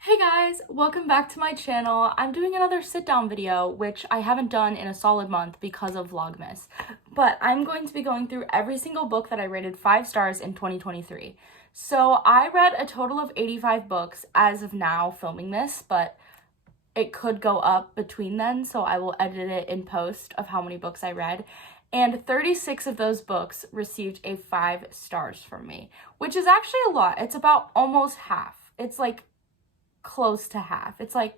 Hey guys, welcome back to my channel. I'm doing another sit down video, which I haven't done in a solid month because of Vlogmas. But I'm going to be going through every single book that I rated 5 stars in 2023. So I read a total of 85 books as of now filming this, but it could go up between then, so I will edit it in post of how many books I read. And 36 of those books received a 5 stars from me, which is actually a lot. It's about almost half. It's like close to half. It's like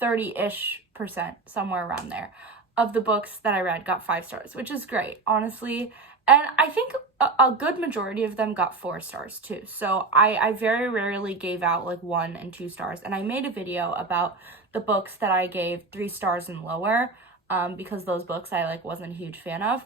30-ish%, somewhere around there, of the books that I read got 5 stars, which is great, honestly. And I think a good majority of them got 4 stars too. So I very rarely gave out like 1 and 2 stars. And I made a video about the books that I gave 3 stars and lower, because those books I wasn't a huge fan of.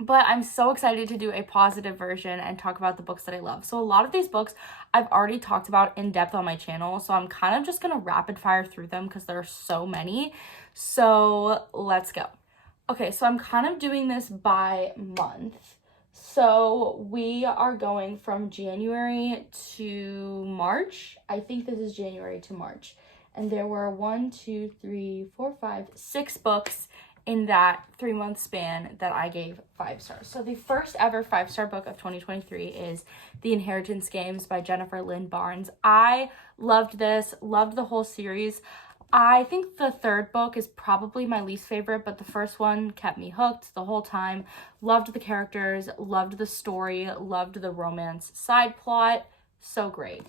But I'm so excited to do a positive version and talk about the books that I love. So a lot of these books I've already talked about in depth on my channel, so I'm kind of just going to rapid fire through them because there are so many. So let's go. Okay, so I'm kind of doing this by month. So we are going from January to March. I think this is January to March. And there were 6 books in that 3-month span that I gave 5 stars. So the first ever 5-star book of 2023 is The Inheritance Games by Jennifer Lynn Barnes. I loved this, loved the whole series. I think the third book is probably my least favorite, but the first one kept me hooked the whole time. Loved the characters, loved the story, loved the romance side plot. So great.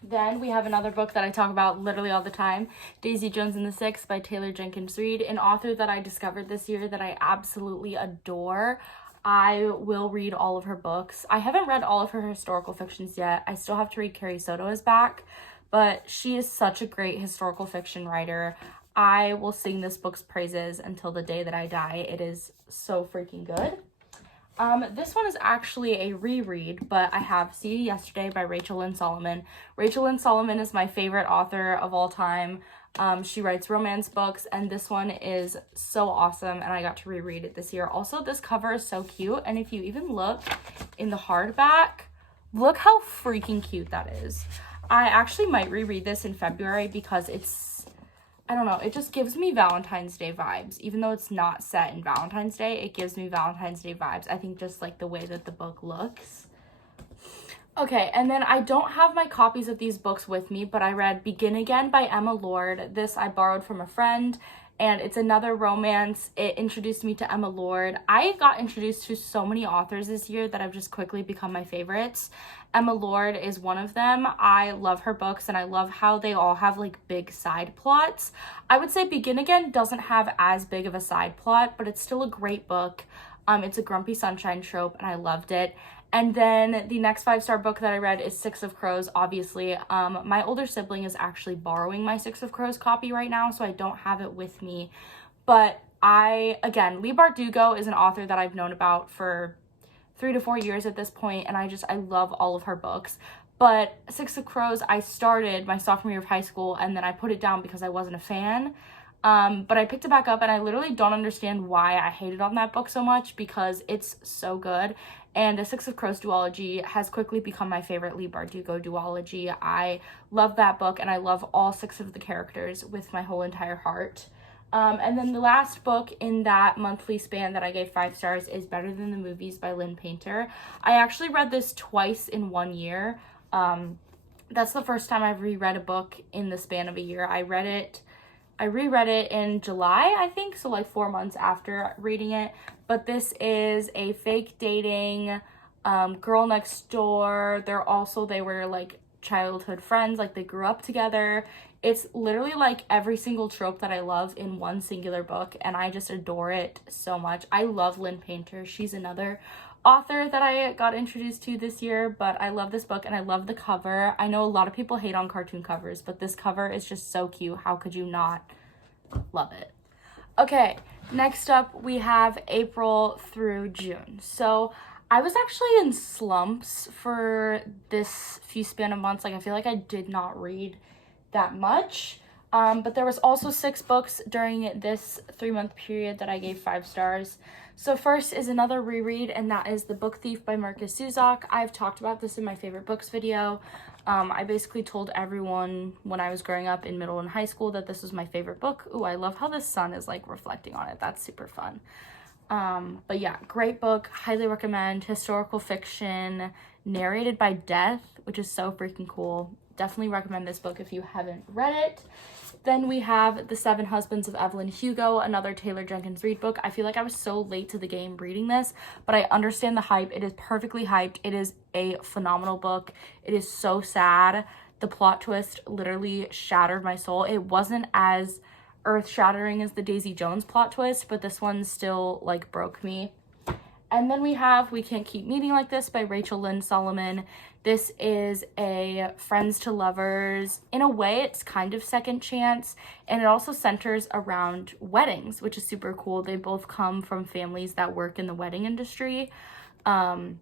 Then we have another book that I talk about literally all the time, Daisy Jones and the Six by Taylor Jenkins Reid, an author that I discovered this year that I absolutely adore. I will read all of her books. I haven't read all of her historical fictions yet. I still have to read Carrie Soto's back, but she is such a great historical fiction writer. I will sing this book's praises until the day that I die. It is so freaking good. This one is actually a reread, but I have See You Yesterday by Rachel Lynn Solomon. Rachel Lynn Solomon is my favorite author of all time. She writes romance books, and this one is so awesome, and I got to reread it this year. Also, this cover is so cute, and if you even look in the hardback, look how freaking cute that is. I actually might reread this in February because I don't know, it just gives me Valentine's Day vibes. Even though it's not set in Valentine's Day, it gives me Valentine's Day vibes. I think just like the way that the book looks. Okay, and then I don't have my copies of these books with me, but I read Begin Again by Emma Lord. This I borrowed from a friend, and it's another romance. It introduced me to Emma Lord. I got introduced to so many authors this year that have just quickly become my favorites. Emma Lord is one of them. I love her books, and I love how they all have like big side plots. I would say Begin Again doesn't have as big of a side plot, but it's still a great book. It's a grumpy sunshine trope, and I loved it. And then the next 5-star book that I read is Six of Crows, obviously. My older sibling is actually borrowing my Six of Crows copy right now, so I don't have it with me. But again, Leigh Bardugo is an author that I've known about for 3 to 4 years at this point, and I love all of her books. But Six of Crows, I started my sophomore year of high school, and then I put it down because I wasn't a fan. But I picked it back up, and I literally don't understand why I hated on that book so much because it's so good. And the Six of Crows duology has quickly become my favorite Leigh Bardugo duology. I love that book, and I love all 6 of the characters with my whole entire heart. And then the last book in that monthly span that I gave 5 stars is Better Than the Movies by Lynn Painter. I actually read this twice in 1 year. That's the first time I've reread a book in the span of a year. I reread it in July, I think, so like 4 months after reading it. But this is a fake dating girl next door. They were like childhood friends, like they grew up together. It's literally like every single trope that I love in one singular book, and I just adore it so much. I love Lynn Painter. She's another author that I got introduced to this year, but I love this book and I love the cover. I know a lot of people hate on cartoon covers, but this cover is just so cute. How could you not love it? Okay, next up we have April through June. So I was actually in slumps for this few span of months. Like I feel like I did not read that much. But there was also 6 books during this 3-month period that I gave 5 stars. So first is another reread, and that is The Book Thief by Marcus Zuzak. I've talked about this in my favorite books video. I basically told everyone when I was growing up in middle and high school that this was my favorite book. Ooh, I love how the sun is like reflecting on it. That's super fun. But yeah, great book, highly recommend. Historical fiction, narrated by Death, which is so freaking cool. Definitely recommend this book if you haven't read it. Then we have The Seven Husbands of Evelyn Hugo, another Taylor Jenkins Reid book. I feel like I was so late to the game reading this, but I understand the hype. It is perfectly hyped. It is a phenomenal book. It is so sad. The plot twist literally shattered my soul. It wasn't as earth-shattering as the Daisy Jones plot twist, but this one still like broke me. And then we have We Can't Keep Meeting Like This by Rachel Lynn Solomon. This is a friends to lovers. In a way, it's kind of second chance, and it also centers around weddings, which is super cool. They both come from families that work in the wedding industry. And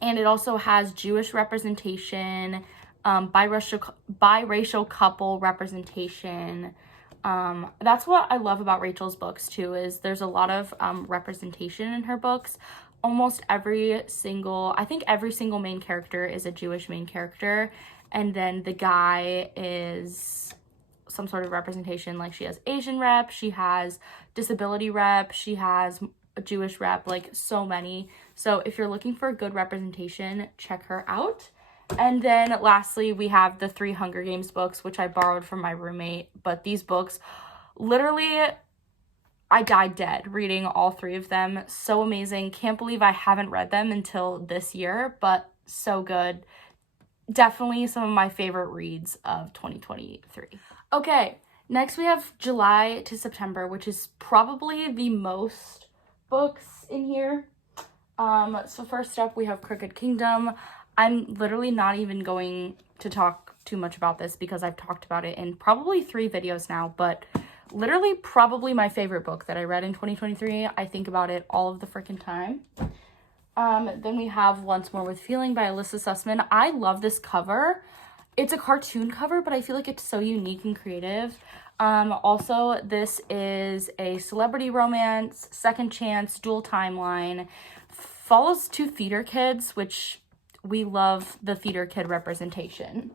it also has Jewish representation, biracial couple representation. That's what I love about Rachel's books too, is there's a lot of representation in her books. Almost every single main character is a Jewish main character, and then the guy is some sort of representation. Like she has Asian rep, she has disability rep, she has a Jewish rep, like so many. So if you're looking for good representation, check her out. And then lastly, we have the 3 Hunger Games books, which I borrowed from my roommate. But these books, literally, I died dead reading all 3 of them. So amazing. Can't believe I haven't read them until this year, but so good. Definitely some of my favorite reads of 2023. Okay, next we have July to September, which is probably the most books in here. So first up, we have Crooked Kingdom. I'm literally not even going to talk too much about this because I've talked about it in probably 3 videos now, but literally probably my favorite book that I read in 2023. I think about it all of the freaking time. Then we have Once More with Feeling by Alyssa Sussman. I love this cover. It's a cartoon cover, but I feel like it's so unique and creative. Also, this is a celebrity romance, second chance, dual timeline. Follows 2 theater kids, which we love the theater kid representation.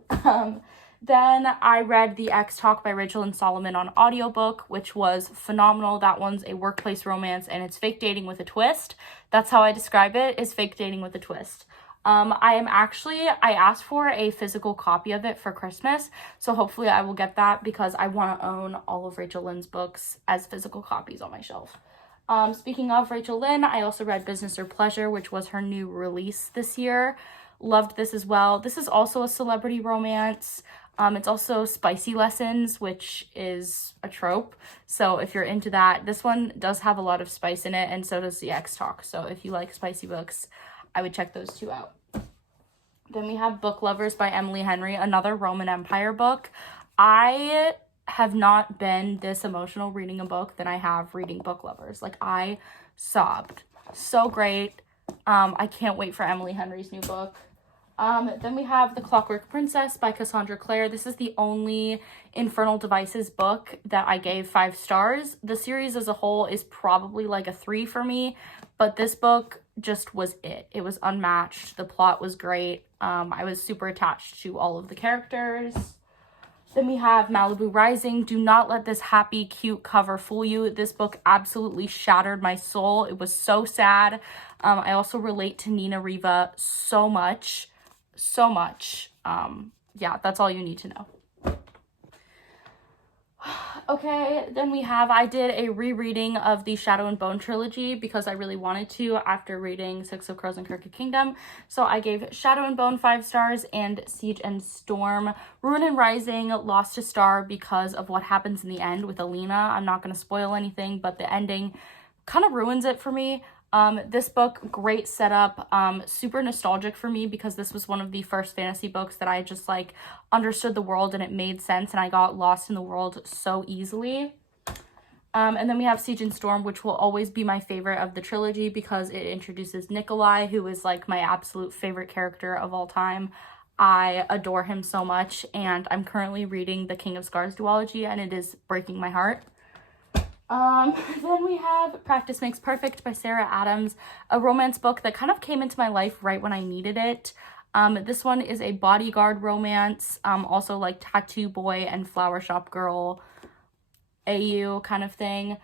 Then I read The X Talk by Rachel and Solomon on audiobook, which was phenomenal. That one's a workplace romance, and it's fake dating with a twist. That's how I describe it, is fake dating with a twist. I asked for a physical copy of it for Christmas, so hopefully I will get that because I want to own all of Rachel Lynn's books as physical copies on my shelf. Speaking of Rachel Lynn, I also read Business or Pleasure, which was her new release this year. Loved this as well. This is also a celebrity romance. It's also spicy lessons, which is a trope. So if you're into that, this one does have a lot of spice in it, and so does The X Talk. So if you like spicy books, I would check those 2 out. Then we have Book Lovers by Emily Henry, another Roman Empire book. I have not been this emotional reading a book than I have reading Book Lovers. Like, I sobbed. So great. I can't wait for Emily Henry's new book. Then we have The Clockwork Princess by Cassandra Clare. This is the only Infernal Devices book that I gave 5 stars. The series as a whole is probably like a 3 for me, but this book just was it. It was unmatched. The plot was great. I was super attached to all of the characters. Then we have Malibu Rising. Do not let this happy, cute cover fool you. This book absolutely shattered my soul. It was so sad. I also relate to Nina Riva so much. So much. Yeah, that's all you need to know. Okay, then I did a rereading of the Shadow and Bone trilogy because I really wanted to after reading Six of Crows and Crooked Kingdom. So I gave Shadow and Bone 5 stars and Siege and Storm. Ruin and Rising lost a star because of what happens in the end with Alina. I'm not going to spoil anything, but the ending kind of ruins it for me. This book, great setup, super nostalgic for me because this was one of the first fantasy books that I just like understood the world and it made sense and I got lost in the world so easily. And then we have Siege and Storm, which will always be my favorite of the trilogy because it introduces Nikolai, who is like my absolute favorite character of all time. I adore him so much, and I'm currently reading the King of Scars duology and it is breaking my heart. Then we have Practice Makes Perfect by Sarah Adams, a romance book that kind of came into my life right when I needed it. This one is a bodyguard romance, also like tattoo boy and flower shop girl AU kind of thing.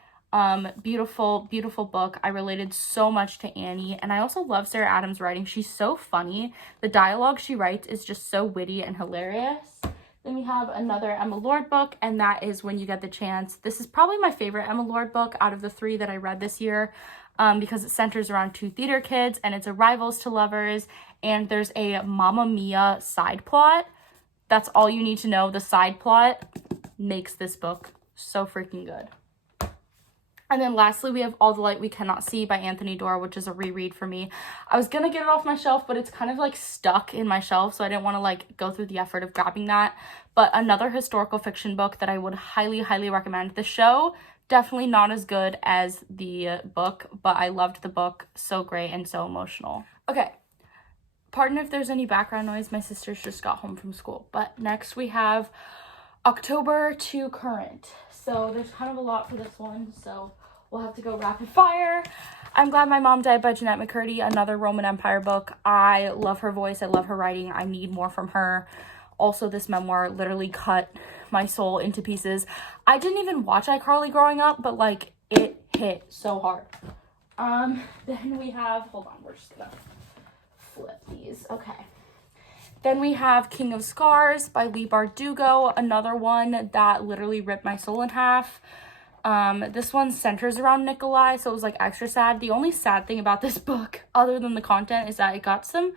Beautiful, beautiful book. I related so much to Annie, and I also love Sarah Adams' writing. She's so funny. The dialogue she writes is just so witty and hilarious. Then we have another Emma Lord book, and that is When You Get the Chance. This is probably my favorite Emma Lord book out of the 3 that I read this year, because it centers around 2 theater kids, and it's a rivals to lovers, and there's a Mamma Mia side plot. That's all you need to know. The side plot makes this book so freaking good. And then lastly, we have All the Light We Cannot See by Anthony Doerr, which is a reread for me. I was going to get it off my shelf, but it's kind of like stuck in my shelf, so I didn't want to like go through the effort of grabbing that. But another historical fiction book that I would highly, highly recommend. The show, definitely not as good as the book, but I loved the book. So great and so emotional. Okay, pardon if there's any background noise. My sisters just got home from school. But next we have October to current. So there's kind of a lot for this one, so we'll have to go rapid fire. I'm Glad My Mom Died by Jeanette McCurdy, another Roman Empire book. I love her voice. I love her writing. I need more from her. Also, this memoir literally cut my soul into pieces. I didn't even watch iCarly growing up, but like it hit so hard. Then we have, hold on, we're just gonna flip these. Okay. Then we have King of Scars by Leigh Bardugo, another one that literally ripped my soul in half. This one centers around Nikolai, so it was like extra sad. The only sad thing about this book, other than the content, is that it got some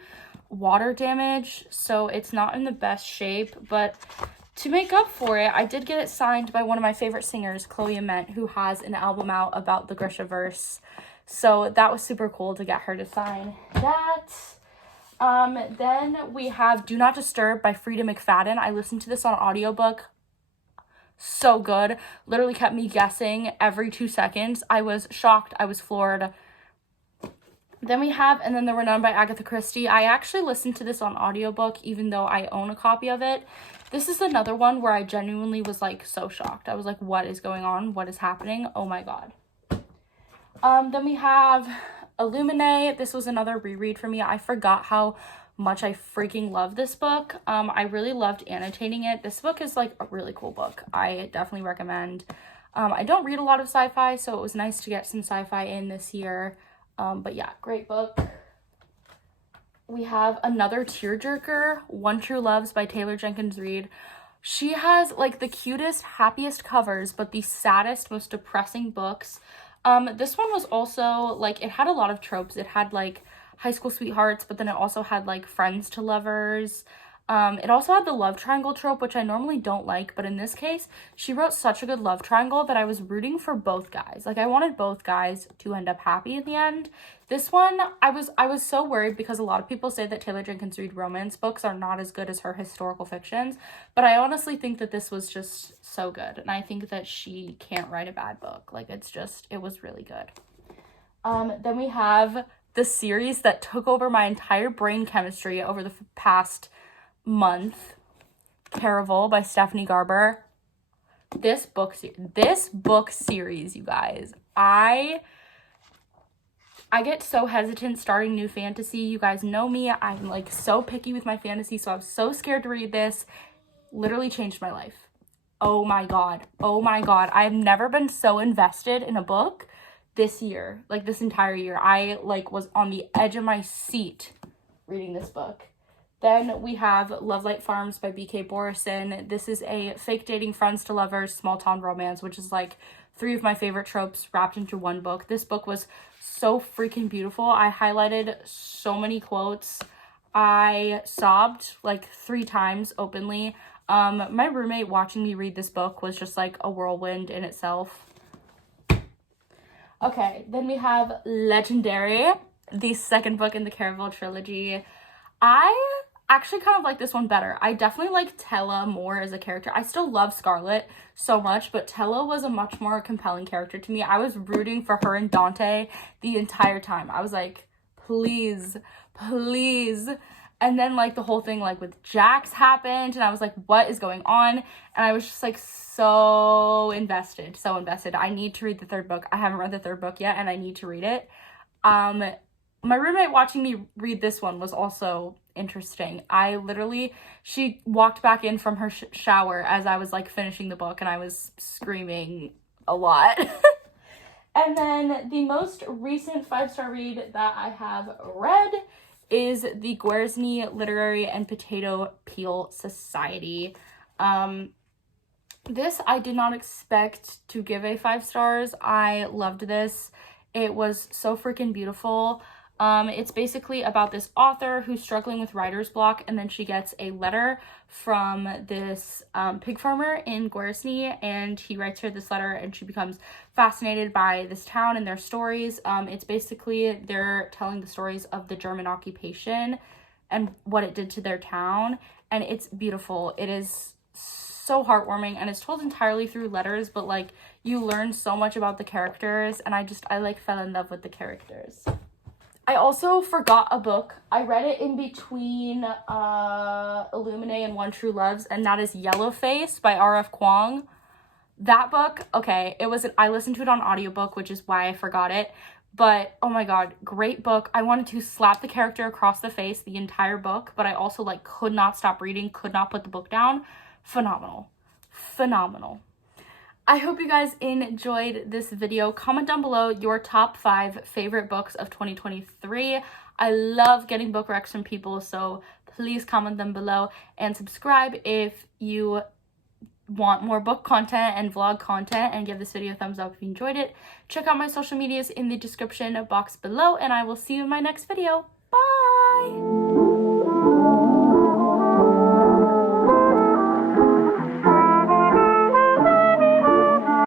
water damage, so it's not in the best shape. But to make up for it, I did get it signed by one of my favorite singers, Chloe Ament, who has an album out about the Grishaverse. So that was super cool to get her to sign that. Then we have Do Not Disturb by Frida McFadden. I listened to this on audiobook. So good. Literally kept me guessing every 2 seconds. I was shocked. I was floored. Then we have And Then There Were None by Agatha Christie. I actually listened to this on audiobook, even though I own a copy of it. This is another one where I genuinely was like so shocked. I was like, what is going on? What is happening? Oh my God. Then we have Illuminae. This was another reread for me. I forgot how much I freaking love this book. I really loved annotating it. This book is like a really cool book. I definitely recommend. I don't read a lot of sci-fi, so it was nice to get some sci-fi in this year. But yeah, great book. We have another tearjerker, One True Loves by Taylor Jenkins Reid. She has like the cutest, happiest covers, but the saddest, most depressing books. This one was also, like, it had a lot of tropes. It had, like, high school sweethearts, but then it also had, like, friends to lovers. It also had the love triangle trope, which I normally don't like, but in this case, she wrote such a good love triangle that I was rooting for both guys. Like, I wanted both guys to end up happy at the end. This one, I was so worried because a lot of people say that Taylor Jenkins Reid romance books are not as good as her historical fictions, but I honestly think that this was just so good, and I think that she can't write a bad book. Like, it was really good. Then we have the series that took over my entire brain chemistry over the past month, Caraval by Stephanie Garber. This book series, you guys, I get so hesitant starting new fantasy. You guys know me. I'm like so picky with my fantasy, so I was so scared to read this. Literally changed my life. Oh my God. I've never been so invested in a book this year, like this entire year. I like was on the edge of my seat reading this book. Then we have Love Light Farms by B.K. Borison. This is a fake dating friends to lovers small town romance, which is like 3 of my favorite tropes wrapped into one book. This book was so freaking beautiful. I highlighted so many quotes. I sobbed like 3 times openly. My roommate watching me read this book was just like a whirlwind in itself. Okay, then we have Legendary, the second book in the Caraval trilogy. I actually kind of like this one better. I definitely like Tella more as a character. I still love Scarlet so much, but Tella was a much more compelling character to me. I was rooting for her and Dante the entire time. I was like, please. And then like the whole thing like with Jax happened, and I was like, what is going on? And I was just like so invested. I need to read the 3rd book. I haven't read the 3rd book yet, and I need to read it. my roommate watching me read this one was also interesting. She walked back in from her shower as I was like finishing the book, and I was screaming a lot. And then the most recent 5-star read that I have read is the Guernsey Literary and Potato Peel Society. This I did not expect to give a 5 stars. I loved this. It was so freaking beautiful. It's basically about this author who's struggling with writer's block, and then she gets a letter from this pig farmer in Guernsey, and he writes her this letter, and she becomes fascinated by this town and their stories. It's basically they're telling the stories of the German occupation and what it did to their town, and it's beautiful. It is so heartwarming, and it's told entirely through letters, but like you learn so much about the characters, and I like fell in love with the characters. I also forgot a book. I read it in between Illuminae and One True Loves, and that is Yellowface by R.F. Kuang. That book, okay, I listened to it on audiobook, which is why I forgot it, but oh my god, great book. I wanted to slap the character across the face the entire book, but I also like could not stop reading, could not put the book down. Phenomenal. I hope you guys enjoyed this video. Comment down below your top 5 favorite books of 2023. I love getting book recs from people, so please comment them below and subscribe if you want more book content and vlog content, and give this video a thumbs up if you enjoyed it. Check out my social medias in the description box below, and I will see you in my next video. Bye!